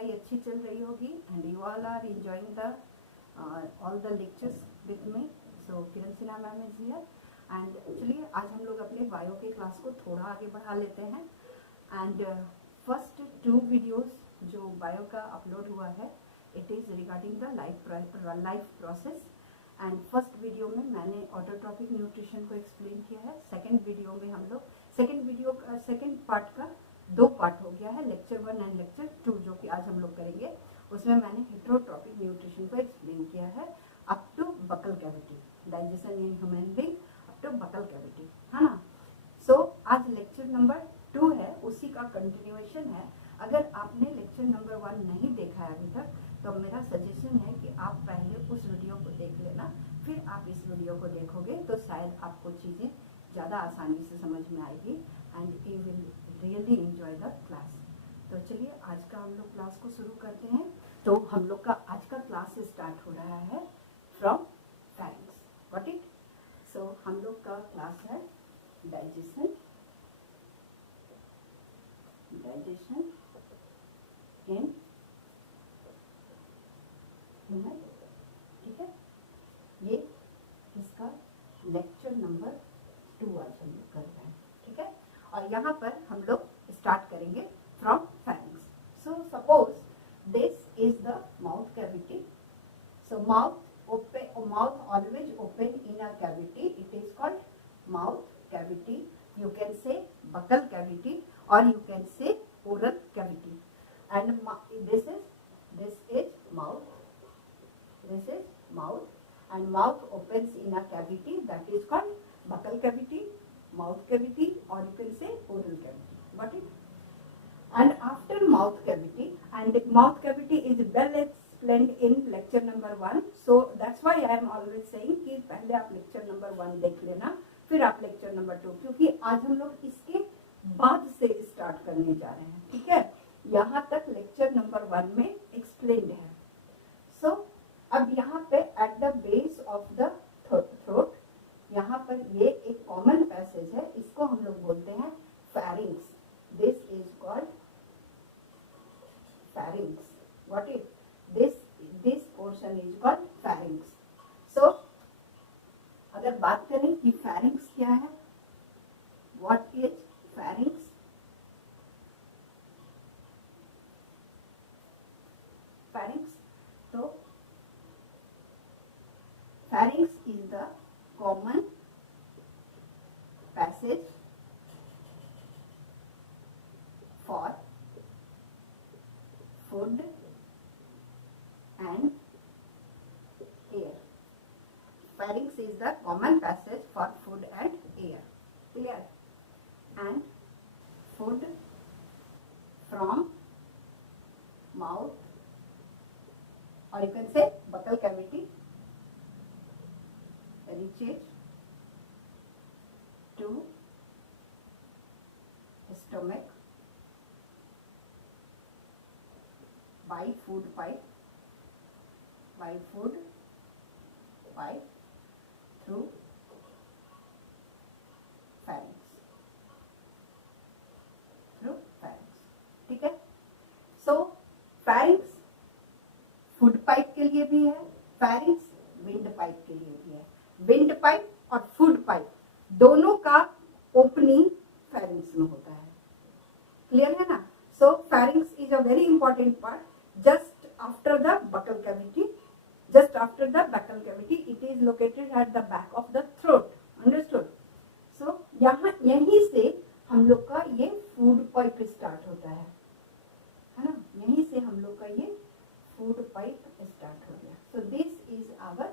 पढ़ाई अच्छी चल रही होगी and you all are enjoying the all the lectures with me. So Kiran Sinha ma'am is here and चलिए आज हम लोग अपने बायो के क्लास को थोड़ा आगे बढ़ा लेते हैं. एंड फर्स्ट 2 वीडियोस जो बायो का अपलोड हुआ है it is regarding the life process. And first video में मैंने ऑटोट्रॉपिक न्यूट्रिशन को एक्सप्लेन किया है. सेकंड वीडियो में हम लोग सेकंड पार्ट का 2 पार्ट हो गया है, लेक्चर 1 एंड लेक्चर 2 जो कि आज हम लोग करेंगे. उसमें मैंने हेटेरोट्रॉपिक न्यूट्रिशन को एक्सप्लेन किया है up to buccal cavity, digestion in human being up to buccal cavity, है ना. सो आज लेक्चर नंबर 2 है, उसी का कंटिन्यूएशन है. अगर आपने लेक्चर नंबर 1 नहीं देखा है अभी तक तो मेरा सजेशन है कि आप पहले उस वीडियो को देख लेना, फिर आप इस वीडियो को देखोगे तो शायद आपको चीज़ें ज़्यादा आसानी से समझ में आएगी and you will really enjoy the class. तो चलिए आज का हम लोग क्लास को शुरू करते हैं. तो हम लोग का आज का क्लास स्टार्ट हो रहा है from pharynx. Got it. So हम लोग का क्लास है डाइजेशन इन ह्यूमन. ठीक है, ये इसका लेक्चर नंबर 2 आज हम लोग कर रहे हैं. ठीक है, और यहाँ पर हम लोग स्टार्ट करेंगे from pharynx. So suppose this is the mouth cavity. So mouth always open in a cavity. It is called mouth cavity. You can say buccal cavity or you can say oral cavity. And this is mouth. This is mouth, and mouth opens in a cavity that is called buccal cavity, mouth cavity, or you can say oral cavity. Got it? And after mouth cavity, and mouth cavity is well explained in lecture number 1. So that's why I am always saying कि पहले आप lecture number 1 देख लेना, फिर आप lecture number 2, क्योंकि आज हम लोग इसके बाद से स्टार्ट करने जा रहे हैं. ठीक है, यहाँ तक लेक्चर नंबर 1 में एक्सप्लेन्ड है. सो अब यहाँ पे at the base of the throat, यहाँ पर ये एक कॉमन पैसेज है, इसको हम लोग बोलते हैं pharynx. This is called pharynx. What it this portion is called pharynx. So अगर बात करें कि फैरिंक्स क्या है, व्हाट इज फैरिंक्स. तो pharynx is the common passage for food and air. Pharynx is the common passage for food and air. Clear? And food from mouth, or you can say buccal cavity, reaches to stomach by food pipe through pharynx. ठीक है. सो pharynx food pipe के लिए भी है, pharynx wind pipe के लिए भी है. विंड पाइप और फूड पाइप दोनों का ओपनिंग pharynx में होता है. क्लियर है ना. सो pharynx is a very important part just after the buccal cavity. Just after the buccal cavity, it is located at the back of the throat. Understood? So यहाँ यहीं से हम लोग का ये फूड पाइप स्टार्ट होता है ना. यहीं से हम लोग का ये फूड पाइप स्टार्ट हो गया. So this is our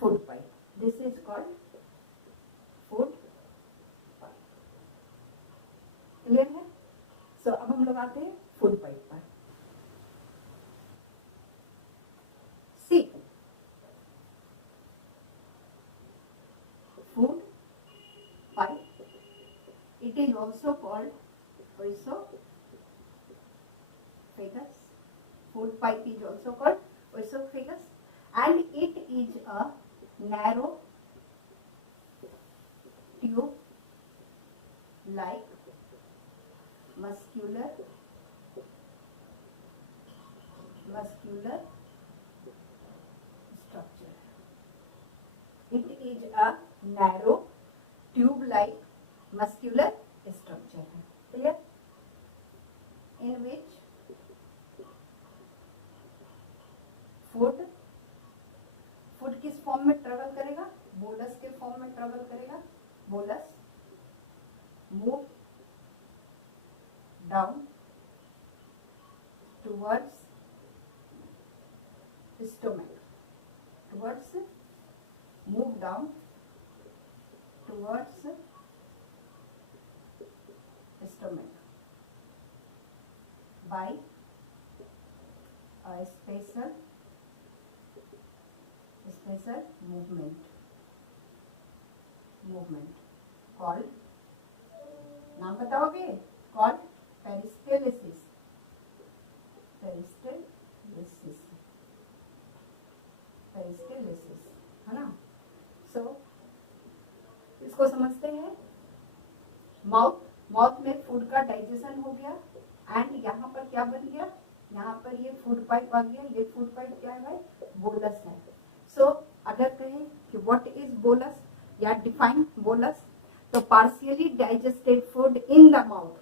food pipe. This is called food pipe. Clear है? So अब हम लोग आते हैं फूड पाइप पर. See. Food pipe, it is also called oesophagus. Food pipe is also called oesophagus, and it is a narrow tube like muscular muscular structure. It is a narrow tube-like muscular structure. Clear? In which food किस form में travel करेगा? Bolus के form में travel करेगा. Bolus move down towards stomach, towards move down towards stomach by a special movement called, नाम बताओगे? called peristalsis. है ना? सो इसको समझते हैं. माउथ में फूड का डाइजेशन हो गया एंड यहाँ पर क्या बन गया? यहाँ पर ये फूड पाइप आ गया. ये फूड पाइप क्या है भाई? बोलस है. सो अगर कहें कि व्हाट इज बोलस या डिफाइन बोलस, तो partially digested food in the mouth,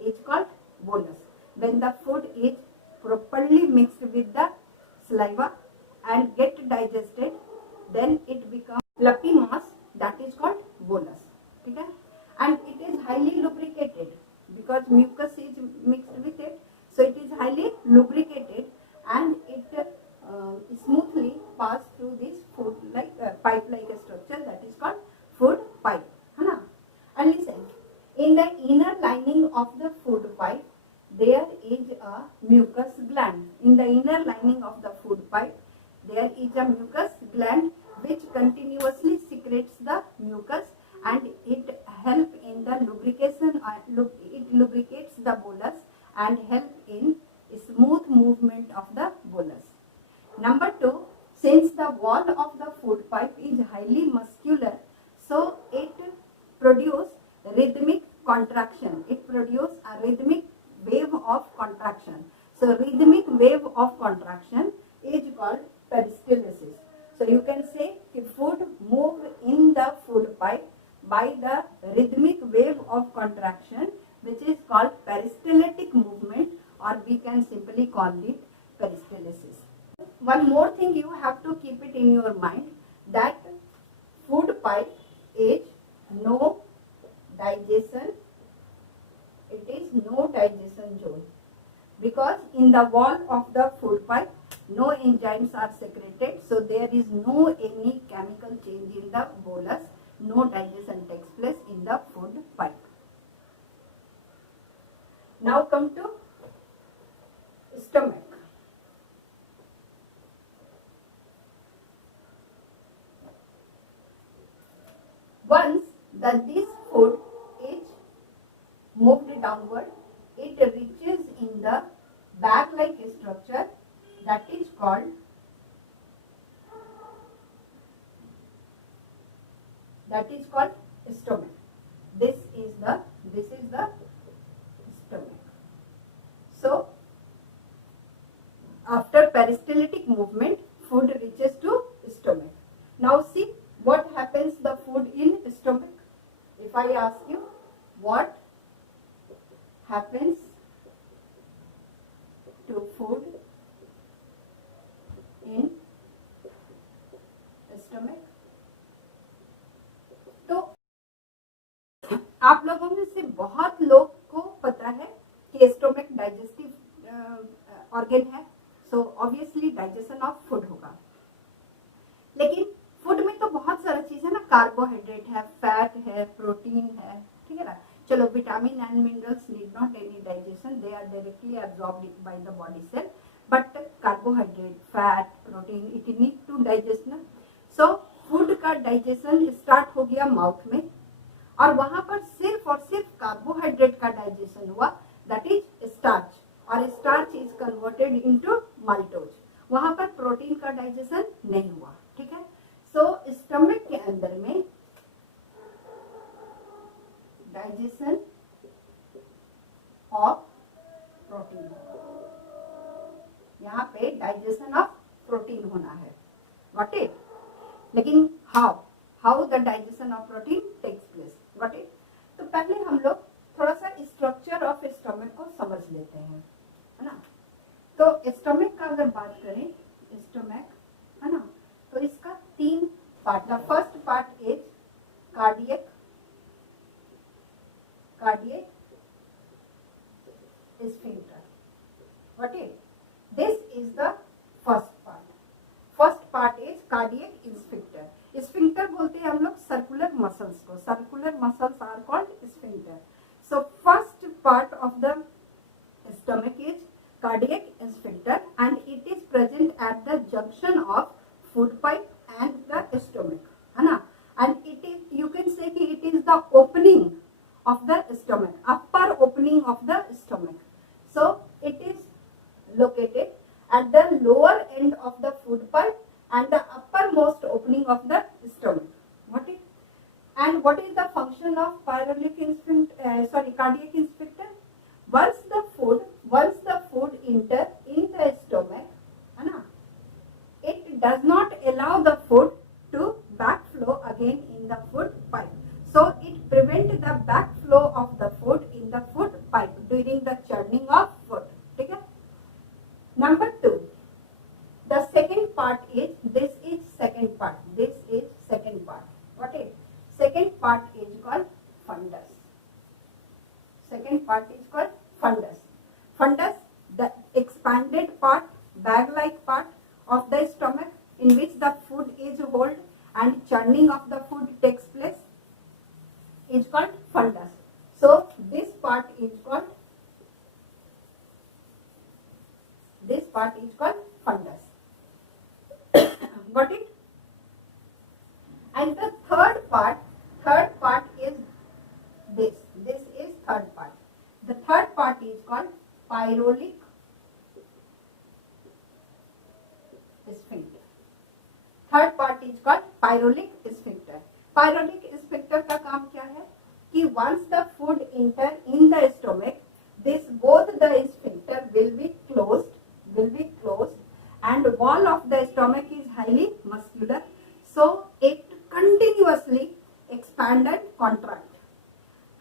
is called bolus. When the food is properly mixed with the saliva and get digested, then it becomes fluffy mass, that is called bolus. ठीक है? And it is highly lubricated because mucus is mixed with it, so it is highly lubricated and it smoothly pass through this food like pipe-like structure, that is called food pipe. है ना? And listen, in the inner lining of the food pipe there is a mucus gland. In the inner lining of the food pipe there is a mucus gland which continuously secretes the mucus and it help in the lubrication. It lubricates the bolus and help in smooth movement of the bolus. Number 2, since the wall of the food pipe is highly muscular, so it produce rhythmic contraction. It produce a rhythmic wave of contraction. So rhythmic wave of contraction is called peristalsis. So you can say the food move in the food pipe by the rhythmic wave of contraction, which is called peristaltic movement, or we can simply call it peristalsis. One more thing you have to keep it in your mind, that food pipe is no digestion. It is no digestion zone because in the wall of the food pipe no enzymes are secreted, so there is no any chemical change in the bolus. No digestion takes place in the food pipe. Now come to stomach. Once that this food is moved downward, it reaches in the bag-like structure, that is called stomach. This is the stomach. So after peristaltic movement, food reaches to stomach. Now see what happens the food in stomach. If I ask you what happens to food in stomach, तो आप लोगों में से बहुत लोग को पता है कि स्टोमक डाइजेस्टिव ऑर्गन है, so obviously digestion of food होगा. लेकिन फूड में तो बहुत सारा चीज है ना, कार्बोहाइड्रेट है, फैट है, प्रोटीन है, ठीक है ना. चलो, vitamin and minerals need not any digestion, they are directly absorbed by the body cell, but carbohydrate, fat, protein it need to digest ना. सो फूड का डाइजेशन स्टार्ट हो गया माउथ में, और वहां पर सिर्फ और सिर्फ कार्बोहाइड्रेट का डाइजेशन हुआ, दैट इज स्टार्च, और starch is converted into maltose. वहां पर प्रोटीन का डाइजेशन नहीं हुआ, ठीक है. सो स्टमक के अंदर में डाइजेशन ऑफ प्रोटीन. यहाँ पे डाइजेशन ऑफ प्रोटीन होना है, गॉट इट। लेकिन how the digestion of protein takes place, got it. तो पहले हम लोग थोड़ा सा स्ट्रक्चर ऑफ स्टमक को समझ लेते हैं, है ना। तो स्टमक का अगर बात करें, स्टमक, है ना, तो इसका 3 part. The first part is cardiac sphincter, what is this is the first part is cardiac sphincter। sphincter बोलते हैं हम लोग सर्कुलर मसल्स को, circular muscles are called sphincter। so first part of the stomach is cardiac sphincter and it is present at the junction of food pipe and the stomach, है ना। and it is, you can say कि it is the opening of the stomach, upper opening of the stomach। so it is located at the lower end of the food pipe and the uppermost opening of the stomach, what is, and what is the function of cardiac sphincter? once the food enter in the stomach, है ना, it does not allow the food to backflow again in the food pipe, so it prevents the backflow of the food in the food pipe during the churning of food, ठीक है। number 2, the second part is, this is second part, what is second part is called fundus, fundus, the expanded part, bag like part of the stomach in which the food is held and churning of the food takes place is called fundus। so this part is called fundus, got it। and the third part is this is third part, the third part is called pyrolic sphincter, third part is called pyrolic sphincter। pyrolic sphincter का काम क्या है कि once the food enter in the stomach, this both the sphincter will be closed and wall of the stomach is highly muscular, so it continuously expand and contract,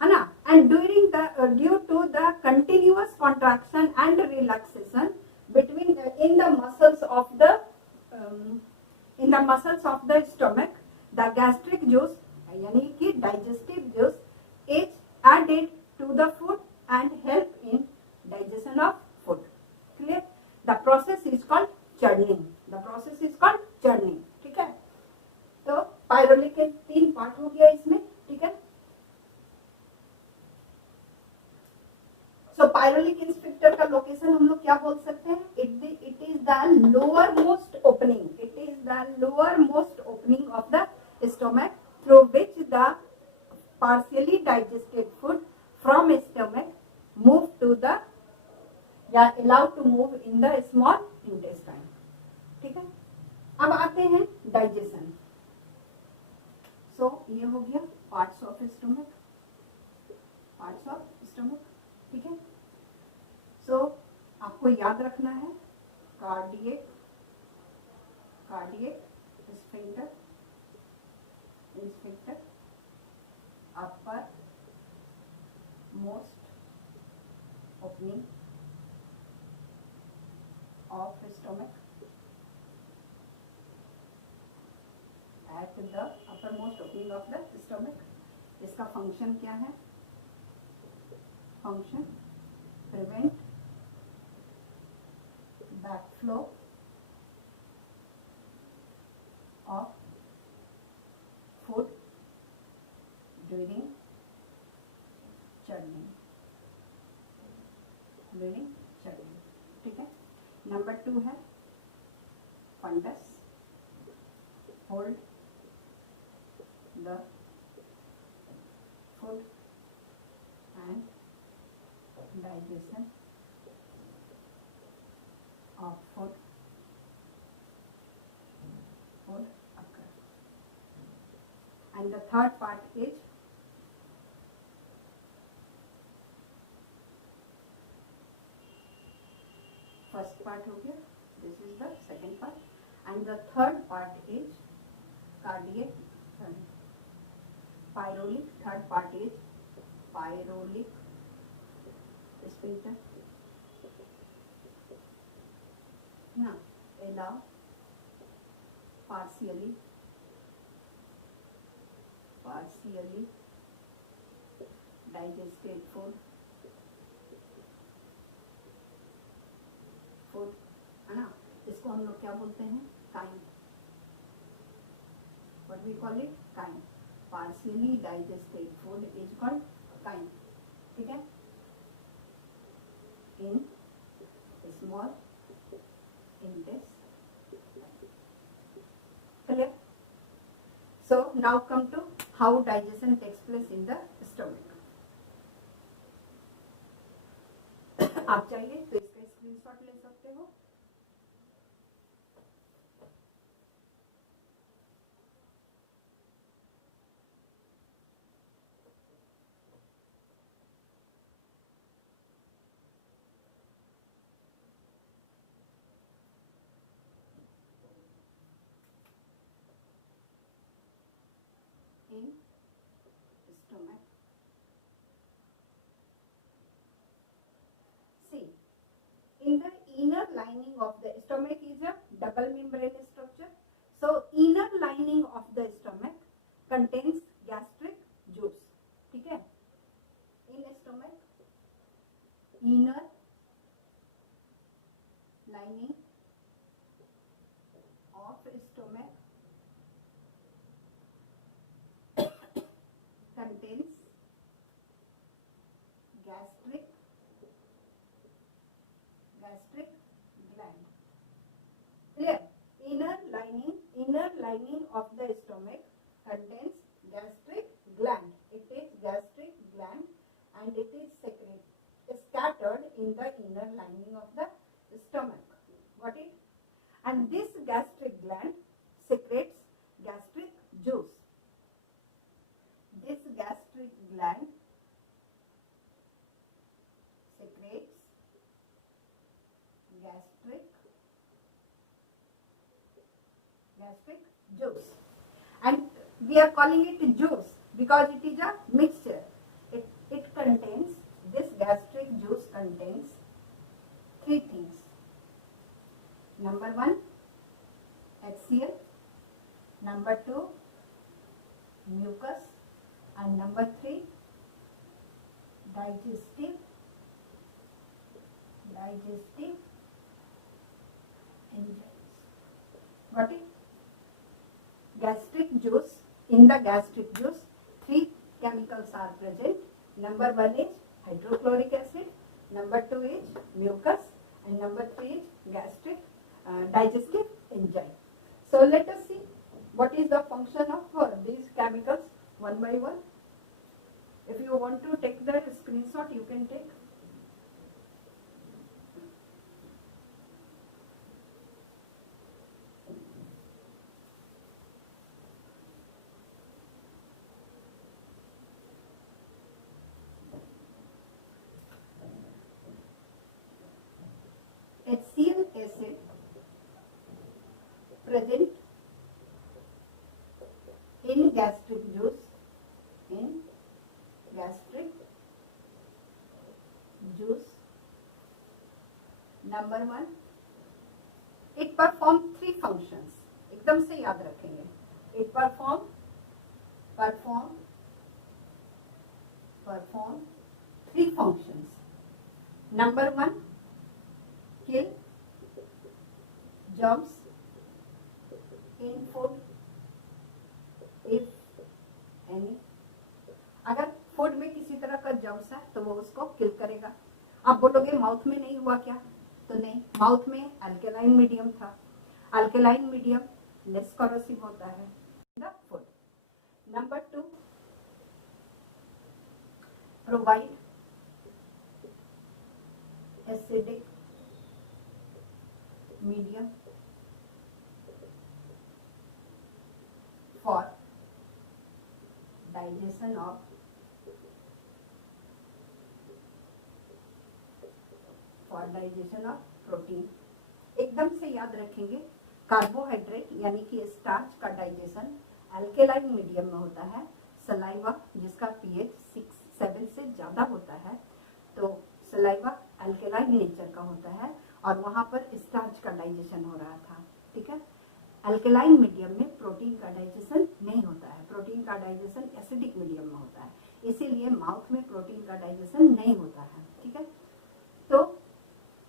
है ना। and due to the continuous contraction and relaxation between in the muscles of the stomach, the gastric juice यानी कि digestive juice is added to the food and help in digestion of food, clear। the process is called churning, ठीक है। तो पायरोलिक के 3 part हो गया इसमें, ठीक है। सो पायरोलिक स्फिंक्टर का लोकेशन हम लोग क्या बोल सकते हैं, it is the lower most opening of the stomach through which the partially digested food from stomach move to the allowed to move in the small intestine, ठीक है। अब आते हैं डाइजेशन। सो ये हो गया पार्ट्स ऑफ स्टोमक, ठीक है। सो आपको याद रखना है cardiac sphincter, upper most opening of stomach, at the uppermost opening of the stomach। इसका फंक्शन क्या है, function prevent backflow of food during churning, ठीक है। नंबर 2 है fundus, hold the food and digestion of food occur, and the third part is first part हो गया, this is the second part and the third part is cardiac pyrolytic. Third part is pyrolytic sphincter. Now allow partially digested food है ना, इसको हम लोग क्या बोलते हैं, chyme. What we call it, chyme. Partially digested food is called chyme. ठीक है, in small intestine. Clear? So now come to how digestion takes place in the stomach. आप चाहिए तो इसका स्क्रीनशॉट ले सकते हो. In stomach. See, in the inner lining of the stomach is a double membrane structure. So inner lining of the stomach contains gastric juice. ठीक है, in stomach, inner lining of stomach contains gastric gland. Clear? Inner lining of the stomach contains gastric gland. It is gastric gland and it is scattered in the inner lining of the stomach. Got it? And this gastric gland secretes gastric juice. This gastric gland secretes gastric juice, and we are calling it juice because it is a mixture. It contains, this gastric juice contains three things. Number one, HCl. Number two, mucus. And number three, digestive enzymes. Got it? Gastric juice. In the gastric juice, three chemicals are present. Number one is hydrochloric acid. Number two is mucus, and number three is gastric digestive enzyme. So let us see what is the function of these chemicals one by one. If you want to take the screenshot, you can take. HCl acid present in gastric juice, Number one, it performs three functions. एकदम से याद रखेंगे. It perform three functions. Number one, kill germs in food if any. अगर food में किसी तरह का germs है तो वो उसको किल करेगा. आप बोलोगे माउथ में नहीं हुआ क्या? तो नहीं, माउथ में अल्केलाइन मीडियम था. अल्केलाइन मीडियम लेस करोसिव होता है the food. Number two, provide acidic medium for digestion of for digestion of protein. एकदम से याद रखेंगे, कार्बोहाइड्रेट यानी कि स्टार्च का डाइजेशन अल्केलाइन मीडियम में होता है। सलाइवा जिसका पीएच 6-7 से ज़्यादा होता है, तो सलाइवा अल्केलाइन नेचर का होता है और वहाँ पर स्टार्च का डाइजेशन हो रहा था। ठीक है, अल्केलाइन मीडियम में प्रोटीन का डाइजेशन नहीं होता है, प्रोटीन का डाइजेशन एसिडिक मीडियम में होता है, इसीलिए माउथ में प्रोटीन का डाइजेशन नहीं होता है। ठीक है, तो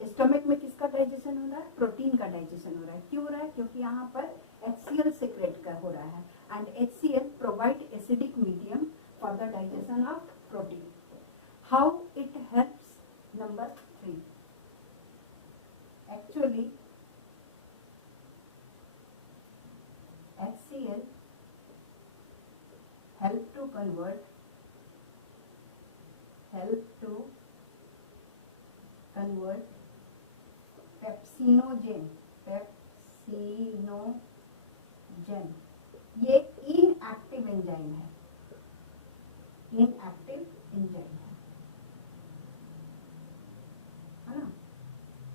स्टमक में किसका डाइजेशन हो रहा है? प्रोटीन का डाइजेशन हो रहा है। क्यों हो रहा है? क्योंकि यहाँ पर HCl सेक्रेट का हो रहा है and HCl provide acidic medium for the digestion of protein. How it helps? Number 3, actually HCl help to convert pepsinogen, ये इनएक्टिव एंजाइम है, इनएक्टिव एंजाइम है ना।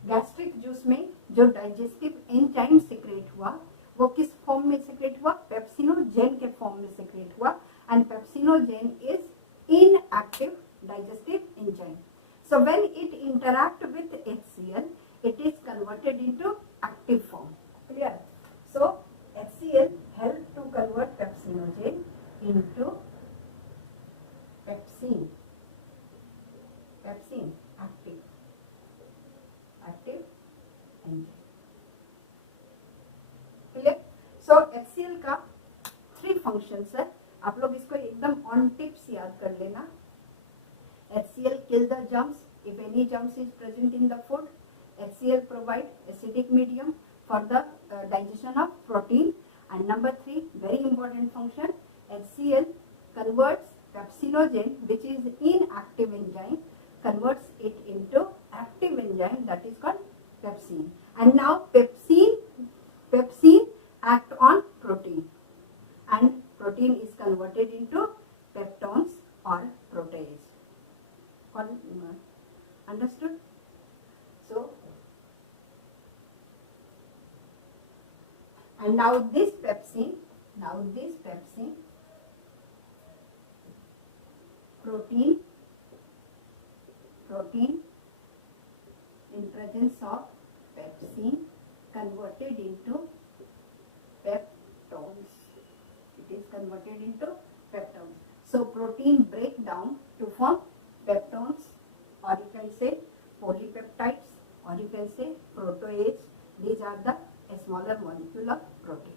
गैस्ट्रिक जूस में जो डाइजेस्टिव एंजाइम सीक्रेट हुआ वो किस फॉर्म में सीक्रेट हुआ? पेप्सिनोजेन के फॉर्म में सीक्रेट हुआ and pepsinogen is inactive digestive enzyme. So when it interact with HCl, it is converted into active form. Clear? So HCl help to convert pepsinogen into pepsin. Pepsin, active enzyme. Clear? So HCl का 3 functions है, आप लोग इसको एकदम on tips याद कर लेना। HCl kill the germs if any germs is present in the food. HCl provide acidic medium for the digestion of protein. And number 3, very important function, HCl converts pepsinogen, which is inactive enzyme, converts it into active enzyme, that is called pepsin. And now pepsin act on protein, and protein is converted into peptones or protease. Understood? So, and now this pepsin, protein in presence of pepsin converted into peptones. It is converted into peptones. So protein break down to form peptones, or you can say polypeptides, or you can say protease. These are the smaller molecule of protein.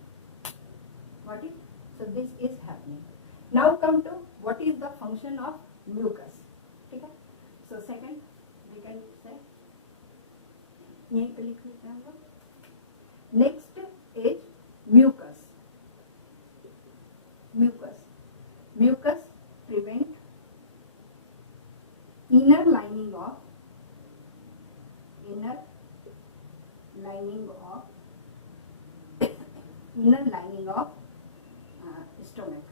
Got it? So this is happening. Now come to what is the function of mucus. Okay? So second we can say, next is mucus. Mucus prevent inner lining of stomach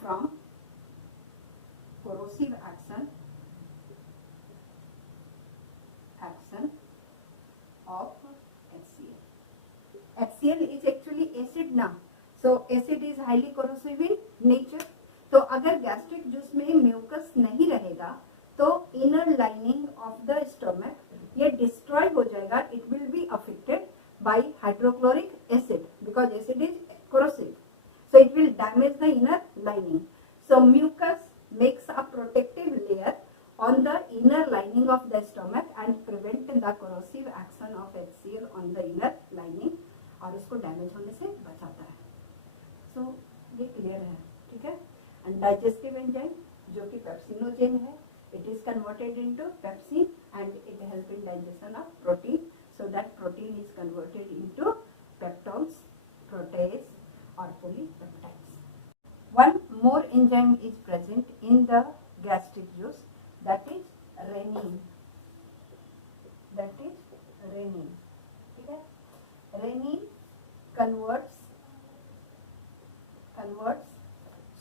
from corrosive action of HCl. HCl is actually acid now, so acid is highly corrosive in nature. तो अगर gastric juice में mucus नहीं रहेगा तो inner lining of the stomach ये destroy हो जाएगा. It will be affected by hydrochloric acid because acid is corrosive, so it will damage the inner lining. So mucus makes a protective layer on the inner lining of the stomach and prevent the corrosive action of HCl on the inner lining और इसको damage होने से बचाता है. So ये clear है, ठीक है. एंड डाइजेस्टिव एंजाइम जो कि पेप्सिनोजेन है, it is converted into pepsin and it help in digestion of protein, so that protein is converted into peptones, protease or polypeptides. One more enzyme is present in the gastric juice, that is renin. ठीक है. Renin converts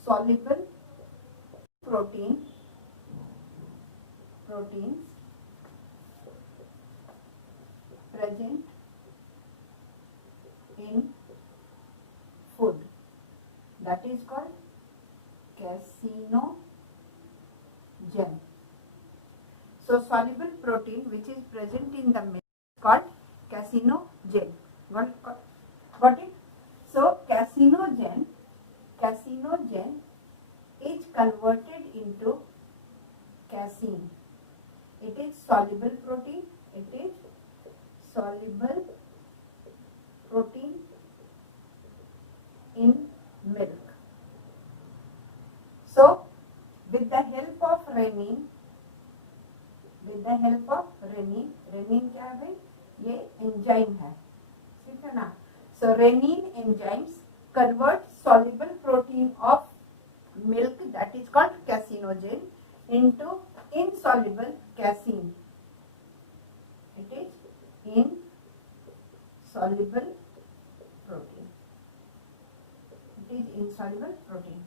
soluble protein proteins present in food, that is called carcinogen. So soluble protein which is present in the milk is called carcinogen. Got it? So carcinogen is converted into casein. It is soluble protein. It is soluble protein in milk. So with the help of renin क्या है भाई? ये enzyme है, ठीक है ना? So renin enzymes convert soluble protein of milk, that is called carcinogen, into insoluble casein. It is insoluble protein. It is insoluble protein.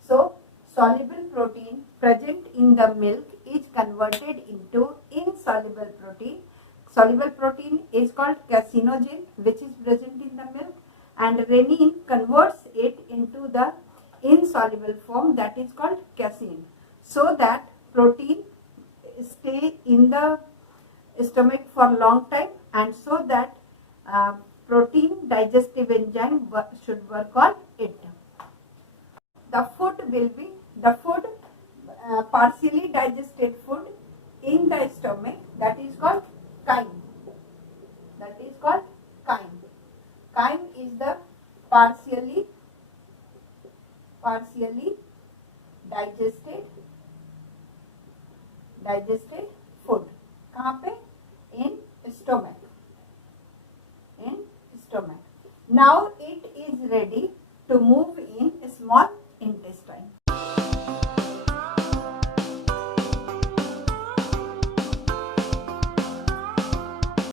So soluble protein present in the milk is converted into insoluble protein. Soluble protein is called carcinogen, which is present in the milk, and renin converts it into the insoluble form, that is called casein, so that protein stay in the stomach for long time, and so that protein digestive enzyme should work on it. The food will be partially digested food in the stomach, that is called chyme. Chyme is the partially digested food. कहाँ पे? In stomach. Now it is ready to move in small